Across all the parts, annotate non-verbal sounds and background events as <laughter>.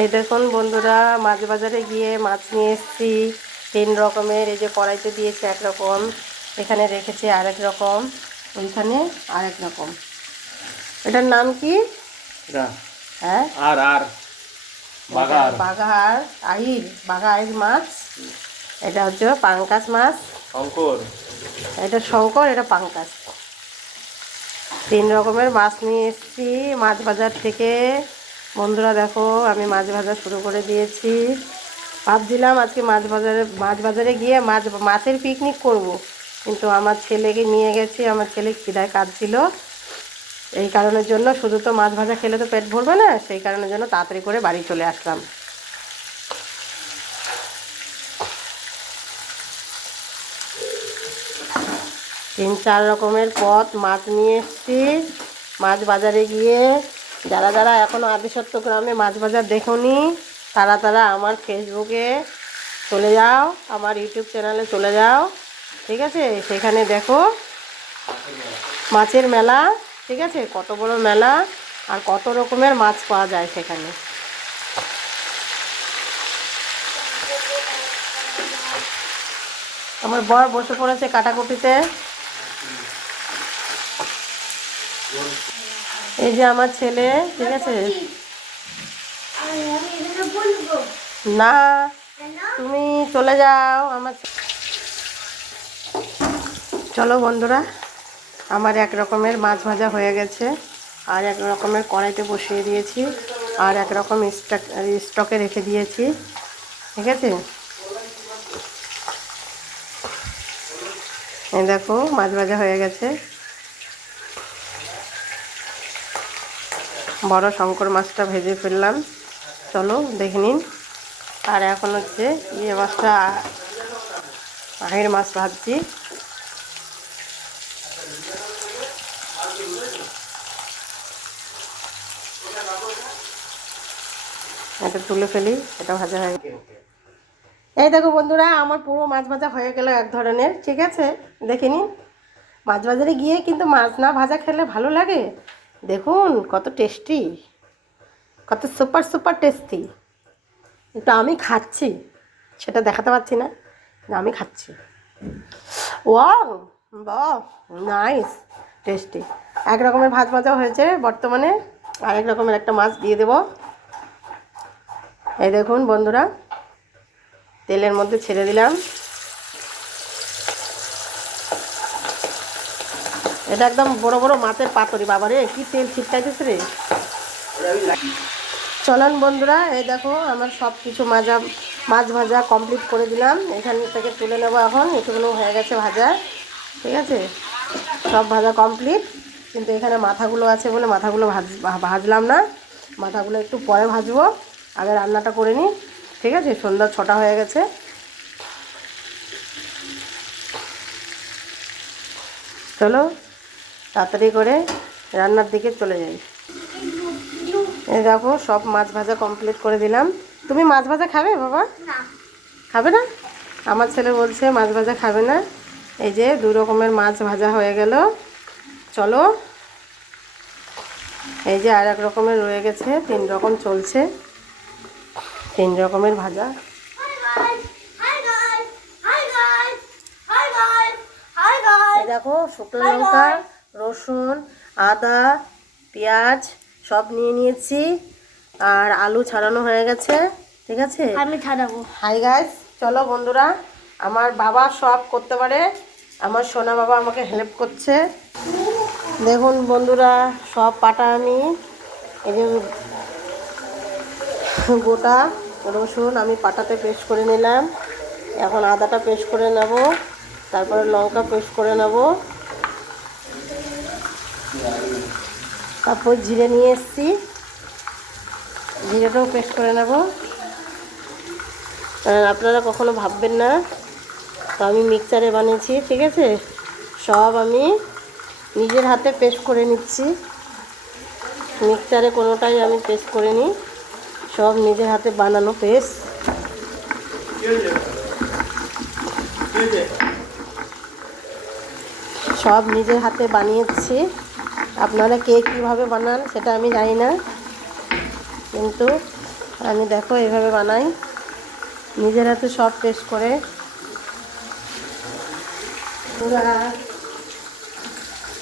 এই দেখুন বন্ধুরা মাছ বাজারে গিয়ে মাছ নিয়ে এসেছি। তিন রকমের এই যে কড়াইতে দিয়েছে একরকম এখানে রেখেছি আরেক রকম ওইখানে আরেক রকম। এটার নাম কি? হ্যাঁ? আর আর বাঘার আহির বাঘা আহির মাছ। এটা হচ্ছে পাঙ্কাস মাছ। শঙ্কর। এটা শঙ্কর এটা পাঙ্কাস তিন রকমের মাছ নিয়ে এসেছি মাছ বাজার থেকে। বন্ধুরা দেখো, আমি মাছ ভাজা শুরু করে দিয়েছি। ভাবছিলাম আজকে মাছ বাজারে মাছ বাজারে গিয়ে মাছ, মাছের পিকনিক করব। কিন্তু আমার ছেলেকে নিয়ে গেছি, আমার ছেলে খিদায় কাঁদছিল। এই কারণের জন্য শুধু তো মাছ ভাজা খেলে তো পেট ভরবে না, সেই কারণের জন্য তাড়াতাড়ি করে বাড়ি চলে আসলাম। তিন চার রকমের পথ মাছ নিয়ে এসেছি। মাছ বাজারে গিয়ে যারা যারা এখনও আদিসত্ব গ্রামে মাছ বাজার দেখোনি, তারা তারা আমার ফেসবুকে চলে যাও, আমার ইউটিউব চ্যানেলে চলে যাও, ঠিক আছে? সেখানে দেখো মাছের মেলা, ঠিক আছে? কত বড় মেলা আর কত রকমের মাছ পাওয়া যায় সেখানে। আমার বর বসে পড়েছে কাটাকুটিতে। এই যে আমার ছেলে ঠিক আছে? না তুমি চলে যাও আমার চলো বন্ধুরা আমার এক রকমের মাছ ভাজা হয়ে গেছে আর এক রকমের কড়াইতে বসিয়ে দিয়েছি আর এক রকম স্টক স্টকে রেখে দিয়েছি ঠিক আছে? দেখো মাছ ভাজা হয়ে গেছে। বড় শঙ্কর মাছটা ভেজে ফেললাম। চলো, দেখে নিন। আর এখন হচ্ছে ইয়ে মাছটা আহির মাছ ভাজছি। এটা তুলে ফেলি, এটা ভাজা হয়ে এই দেখো বন্ধুরা, আমার পুরো মাছ ভাজা হয়ে গেল এক ধরনের, ঠিক আছে? দেখে নিন। মাছ বাজারে গিয়ে কিন্তু মাছ না ভাজা খেলে ভালো লাগে। দেখুন, কত টেস্টি কত সুপার সুপার টেস্টি কিন্তু আমি খাচ্ছি, সেটা দেখাতে পারছি না আমি খাচ্ছি। ওয়াও বাহ নাইস টেস্টি এক রকমের ভাজা হয়েছে বর্তমানে আরেক রকমের একটা মাছ দিয়ে দেব। এই দেখুন বন্ধুরা, তেলের মধ্যে ছেড়ে দিলাম। এটা একদম বড় বড় মাছের পাতরি, বাবারে, কি তেল ছিটকাইতেছে রে। চলেন বন্ধুরা, এই দেখো আমার সব কিছু মাজা, মাছ ভাজা কমপ্লিট করে দিলাম। এখান থেকে তুলে নেব এখন এটুকুনো হয়ে গেছে ভাজা, ঠিক আছে? সব ভাজা কমপ্লিট, কিন্তু এখানে মাথাগুলো আছে বলে মাথাগুলো ভাজ ভাজলাম না। মাথাগুলো একটু পরে ভাজবো, আগে রান্নাটা করে নিই, ঠিক আছে? সন্ধ্যা ছটা হয়ে গেছে। চলো তাড়াতাড়ি করে রান্নার দিকে চলে যাই। এই দেখো সব মাছ ভাজা কমপ্লিট করে দিলাম। তুমি মাছ ভাজা খাবে বাবা? খাবে না? আমার ছেলে বলছে মাছ ভাজা খাবে না। এই যে দু রকমের মাছ ভাজা হয়ে গেল। চলো। এই যে আর এক রকমের রয়ে গেছে তিন রকম চলছে। তিন রকমের ভাজা। দেখো শুকনো লঙ্কা। রসুন আদা পেঁয়াজ সব নিয়ে নিয়েছি। আর আলু ছাড়ানো হয়ে গেছে ঠিক আছে? আমি ছাড়াবো। হাই গাইস চলো বন্ধুরা আমার বাবা সব করতে পারে। আমার সোনা বাবা আমাকে হেল্প করছে। দেখুন বন্ধুরা সব পাটা আমি এই যে গোটা রসুন আমি পাটাতে পেস্ট করে নিলাম। এখন আদাটা পেস্ট করে নেব তারপরে লঙ্কা পেস্ট করে নেব। তারপর জিরে নিয়ে এসছি। জিরেটাও পেস্ট করে নেব। আপনারা কখনো ভাববেন না, তো আমি মিক্সারে বানিয়েছি, ঠিক আছে? সব আমি নিজের হাতে পেস্ট করে নিচ্ছি। মিক্সারে কোনোটাই আমি পেস্ট করে নিই সব নিজের হাতে বানানো পেস্ট। সব নিজের হাতে বানিয়েছি। আপনারা কে কীভাবে বানান সেটা আমি জানি না। কিন্তু আমি দেখো এইভাবে বানাই। নিজের হাতে সব টেস্ট করে।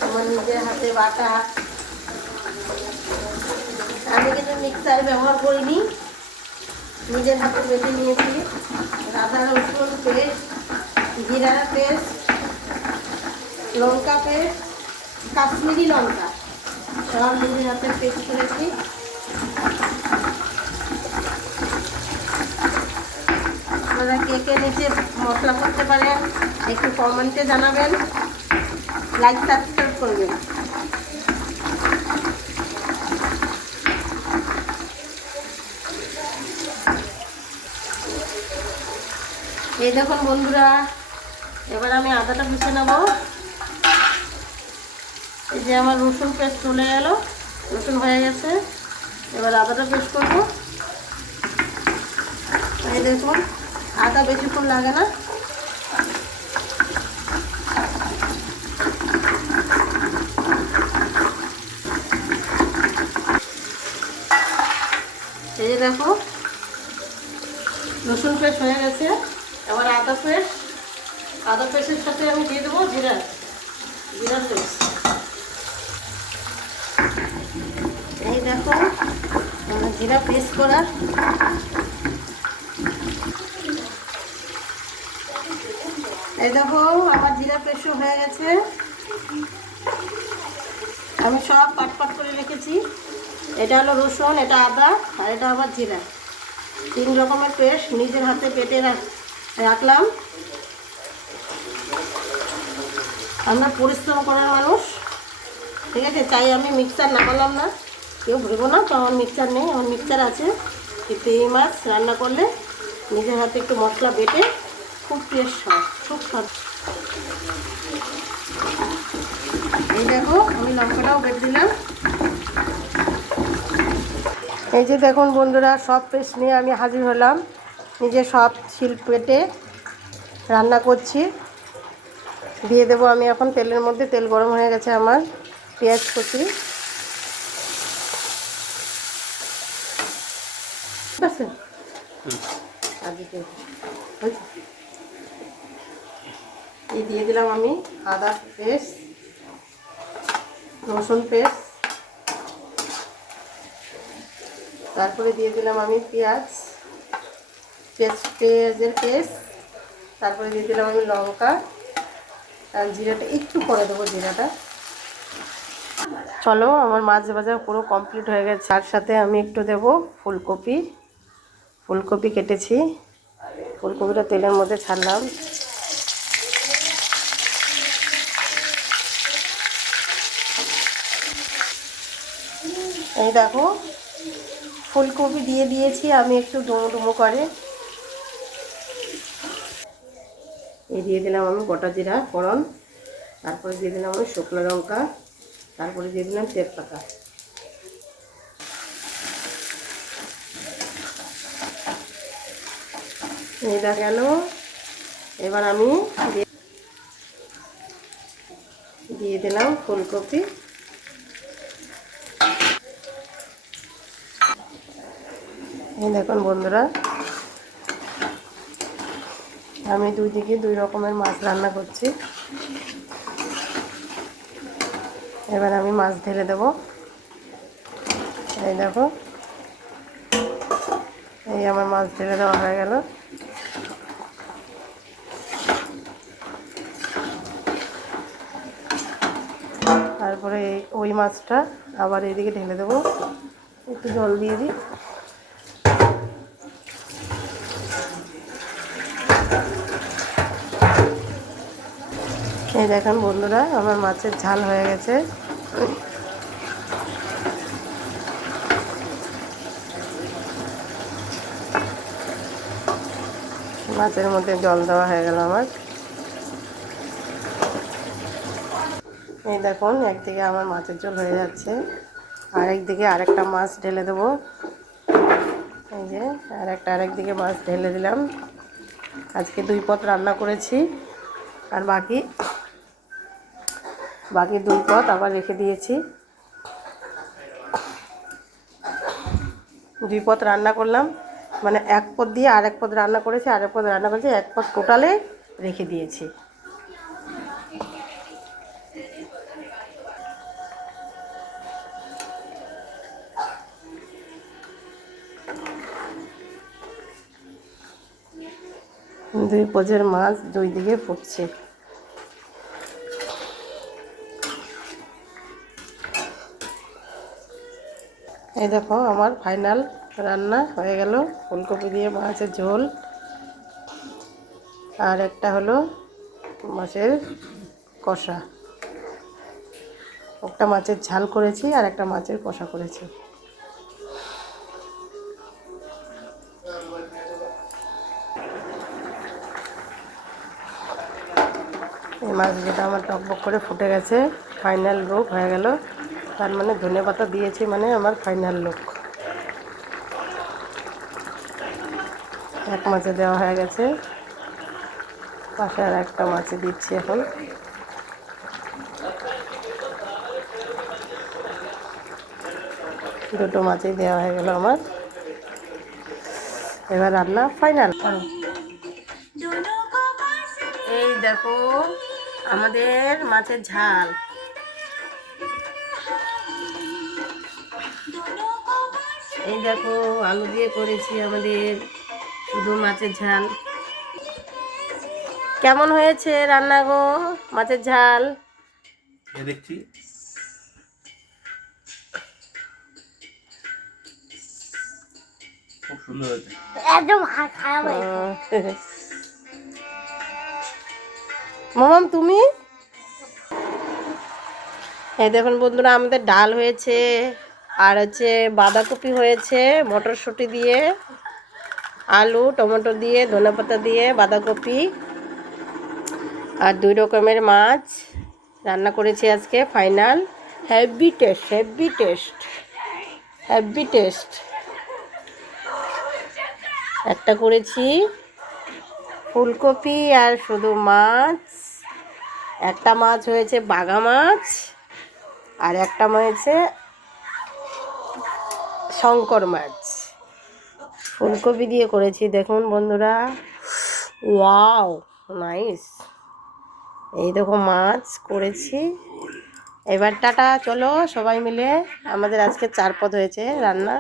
আমার নিজের হাতে বাটা। আমি কিন্তু মিক্সার ব্যবহার করিনি। নিজের হাতে বেটে নিয়েছি। আদা, রসুন, পেস্ট, জিরা পেস্ট, লঙ্কা পেস্ট। কাশ্মীরি লঙ্কা। সব নিজের হাতে পেস্ট করেছি। আপনারা কে কে নিচে মশলা করতে পারেন একটু কমেন্টে জানাবেন। লাইক সাবস্ক্রাইব করবেন। এই দেখুন বন্ধুরা, এবার আমি আদাটা পিষে নেব। যে আমার রসুন পেস্ট চলে গেল, রসুন হয়ে গেছে। এবার আদাটা পেস্ট করব। এই দেখুন, আদা বেশিক্ষণ লাগে না। এই যে দেখো, রসুন পেস্ট হয়ে গেছে। এবার আদা পেস্ট, আদা পেস্টের সাথে আমি দিয়ে দেবো জিরা জিরা পেস্ট এই দেখো জিরা পেস্ট করার। এই দেখো, আমার জিরা পেস্ট হয়ে গেছে। আমি সব পাট পাট করে রেখেছি। এটা হলো রসুন, এটা আদা, আর এটা আবার জিরা। তিন রকমের পেস্ট নিজের হাতে পেটে রাখ- রাখলাম। আমরা পরিশ্রম করার মানুষ। ঠিক আছে, তাই আমি মিক্সার নামালাম না। কেউ ভেবো না তো আমার মিক্সার নেই, আমার মিক্সার আছে। কিন্তু এই মাছ রান্না করলে নিজের হাতে একটু মশলা বেটে খুব টেস্ট হয়, খুব স্বাদ। এই দেখো, আমি লঙ্কাটাও বেট দিলাম। এই যে দেখুন বন্ধুরা, সব পেস্ট নিয়ে আমি হাজির হলাম। নিজে সব শিল পেটে রান্না করছি। দিয়ে দেবো আমি এখন তেলের মধ্যে, তেল গরম হয়ে গেছে আমার পেঁয়াজ কুচি ঠিক আছে এই দিয়ে দিলাম আমি আদা পেস্ট, রসুন পেস্ট। তারপরে দিয়ে দিলাম আমি পেঁয়াজ। পেস্ট, পেঁয়াজের পেস্ট। তারপরে দিয়ে দিলাম আমি লঙ্কা। আর জিরাটা একটু করে দেবো জিরাটা। চলো, আমার মাছ ভাজা পুরো কমপ্লিট হয়ে গেছে। তার সাথে আমি একটু দেব ফুলকপি। ফুলকপি কেটেছি। ফুলকপিটা তেলের মধ্যে ছাড়লাম। এই দেখো, ফুলকপি দিয়ে দিয়েছি আমি একটু ডুমো ডুমো করে। এই দিয়ে দিলাম আমি গোটা জিরা, ফোড়ন, তারপরে দিয়ে দিলাম আমি শুকনো লঙ্কা, তারপরে দিয়ে দিলাম তেজপাতা। এটা গেল এবার আমি দিয়ে- দিয়ে দিলাম ফুলকপি। এই দেখুন বন্ধুরা, আমি দুই দিকে দুই রকমের মাছ রান্না করছি। এবার আমি মাছ ঢেলে দেব। এই দেখো, এই আমার মাছ ঢেলে দেওয়া হয়ে গেল তারপরে এই ওই মাছটা আবার এদিকে ঢেলে দেবো। একটু জল দিয়ে দিই। এই দেখেন বন্ধুরা, আমার মাছের ঝাল হয়ে গেছে। মাছের মধ্যে জল দেওয়া হয়ে গেল আমার। এই দেখুন একদিকে আমার মাছের ঝোল হয়ে যাচ্ছে, আর একদিকে আরেকটা মাছ ঢেলে দেবো। এই যে, আর একটা আরেকদিকে মাছ ঢেলে দিলাম। আজকে দুই পথ রান্না করেছি, আর বাকি বাকি দুই পথ আবার রেখে দিয়েছি। দুই পদ রান্না করলাম মানে এক পদ দিয়ে আর এক পদ রান্না করেছি আর এক পদ রান্না করেছি, এক পদ টোটালে রেখে দিয়েছি। দুই মাছ দুই দিকে ফুটছে। এই দেখো, আমার ফাইনাল রান্না হয়ে গেল। ফুলকপি দিয়ে মাছের ঝোল। আর একটা হলো মাছের কষা। একটা মাছের ঝাল করেছি আর একটা মাছের কষা করেছি। মাছ যেটা আমার টকবক করে ফুটে গেছে ফাইনাল লুক হয়ে গেল। তার মানে ধনে পাতা দিয়েছি মানে আমার ফাইনাল লুক এক মাছে দেওয়া হয়ে গেছে। পাশে আর একটা মাছে দিচ্ছি এখন। দুটো মাছই দেওয়া হয়ে গেল আমার। এবার রান্না ফাইনাল এই দেখো আমাদের মাছের ঝাল। এই দেখো আলু দিয়ে করেছি আমাদের শুধু মাছের ঝাল। কেমন হয়েছে রান্না গো মাছের ঝাল? এ দেখছি। খুব সুন্দর হয়েছে। <laughs> মামাম, তুমি? এই দেখুন বন্ধুরা, আমাদের ডাল হয়েছে, আর হচ্ছে বাঁধাকপি হয়েছে, মটরশুঁটি দিয়ে, আলু, টমেটো দিয়ে, ধনেপাতা দিয়ে, বাঁধাকপি, আর দুই রকমের মাছ রান্না করেছি আজকে, final. Heavy taste heavy taste heavy taste একটা করেছি ফুলকপি আর শুধু মাছ। একটা মাছ হয়েছে বাঘা মাছ, আর একটা হয়েছে শঙ্কর মাছ। ফুলকপি দিয়ে করেছি, দেখুন বন্ধুরা। Wow, nice. এই দেখো মাছ করেছি। এবার টাটা, চলো সবাই মিলে। আমাদের আজকে চার পদ হয়েছে রান্না।